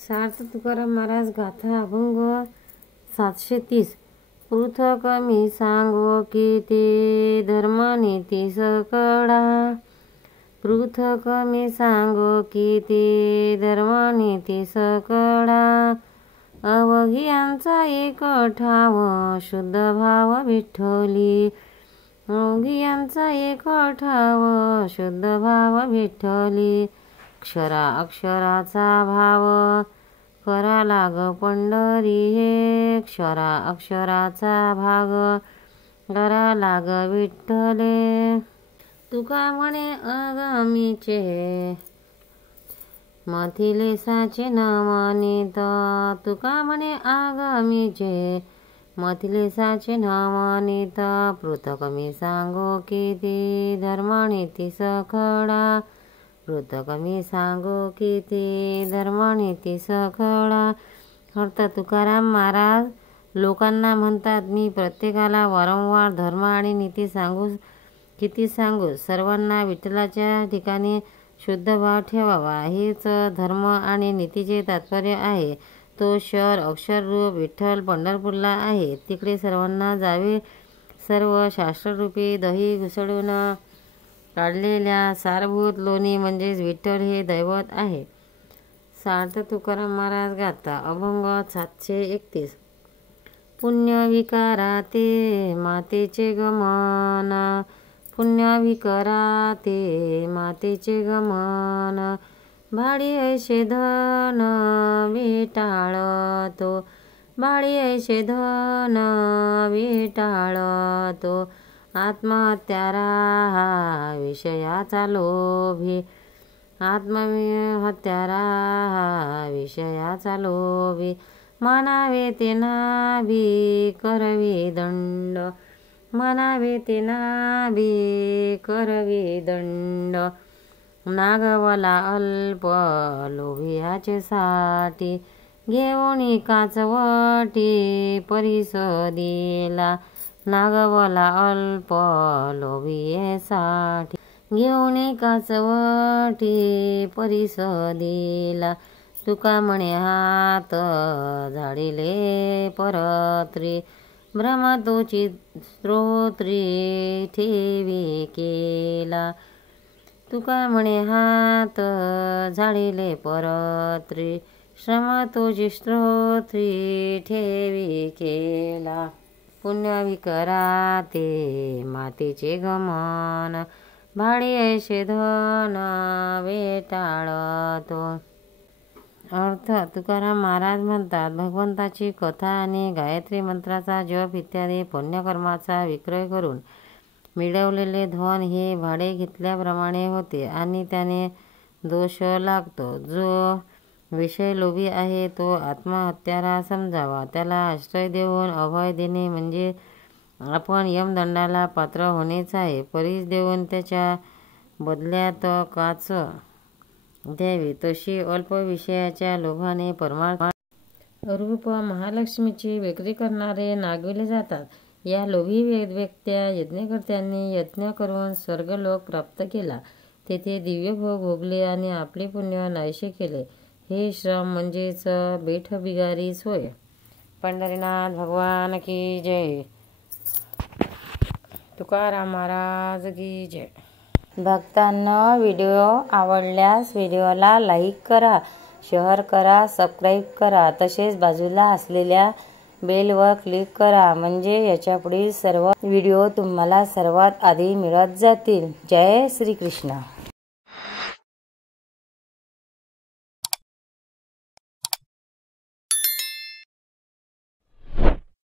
सार्थ तुकाराम महाराज गाथा अभंग 730। पृथक मी सांगो किती धर्मनीती सकळा, पृथक मी सांगो किती धर्मनीती सकळा, अवघियांचा एक ठाव शुद्ध भाव विठ्ठली, अवघियांचा एक ठाव शुद्ध भाव विठ्ठली, अक्षरा अक्षराचा भाव करा लाग पंढरी हे, अक्षरा अक्षराचा भाग करा लाग विठ्ठले, तुका म्हणे आगामीचे मथिले साचे नामानित, तुका म्हणे आगामीचे मथिले साचे नामानित, पृथक मी सांगो किती धर्मनीती सकळा, पृथक मी सांगो किती धर्मनीती सकळा। अर्थ तुकाराम महाराज लोकांना म्हणतात, मी प्रत्येकाला वारंवार धर्म आणि नीती किती सांगू, सर्वांना विठ्ठलाच्या ठिकाणी शुद्ध भाव ठेवावा, हेच धर्म आणि नीतीचे तात्पर्य आहे। तो अक्षर रूप विठ्ठल पंढरपूरला आहे, तिकडे सर्वांना जावे। सर्व शास्त्ररूपी दही घुसळून काढलेल्या सारभूत लोणी म्हणजेच विठ्ठल हे दैवत आहे। सार्थ तुकाराम महाराज गाथा अभंग 731। पुण्य विकारा ते मातेचे गमन, पुण्य विकारा ते मातेचे गमन, भाडी ऐशे धन विटाळ तो, भाडी ऐशे धन विटाळ तो, आत्महत्यारा विषयाचा लोभी, आत्महत्यारा विषयाचा लोभी, म्हणावे ते नाभी करवी दंड, म्हणावे ते नाभी करवी दंड, नागवला अल्प लोभियाचे साठी, घेऊन काचवटी परिसदीला, नागवला अल्प लोभियेसाठी, घेऊन काचवटी परिसदीला, तुका म्हणे हात झाडिले परत्री, भ्रम तोची स्तोत्री ठेवी केला, तुका म्हणे हात झाडिले परत्री, श्रम तोची स्तोत्री ठेवी केला, पुण्य विकरा ते मातेचे गमन, भाडी ऐशे धन वेटाळ तो। अर्थ तुकाराम महाराज म्हणतात, भगवंताची कथा आणि गायत्री मंत्राचा जप इत्यादी पुण्यकर्माचा विक्रय करून मिळवलेले धन हे भाडे घेतल्याप्रमाणे होते आणि त्याने दोष लागतो। जो विषय लोभी आहे तो आत्महत्यारा समजावा, त्याला आश्रय देऊन अभय देणे म्हणजे आपण यमदंडाला पात्र होणेच आहे। परीस देऊन त्याच्या बदल्यात काच द्यावी, तशी अल्प विषयाच्या लोभाने परमार्थ रूप महालक्ष्मीची विक्री करणारे नागविले जातात। या लोभी व्यक्त्या यज्ञकर्त्यांनी यज्ञ करून स्वर्गलोक प्राप्त केला, तेथे दिव्य भोग भोगले आणि आपले पुण्य नाहीसे केले, हे श्रम म्हणजेच बेठबिगारीच होय। पंढरीनाथ भगवान की जय, तुकाराम महाराज की जय। भक्तांनो, व्हिडिओ आवडल्यास व्हिडिओला लाईक करा, शेअर करा, सबस्क्राईब करा, तसेच बाजूला असलेल्या बेलवर क्लिक करा, म्हणजे याच्या पुढील सर्व व्हिडिओ तुम्हाला सर्वात आधी मिळत जातील। जय श्री कृष्ण।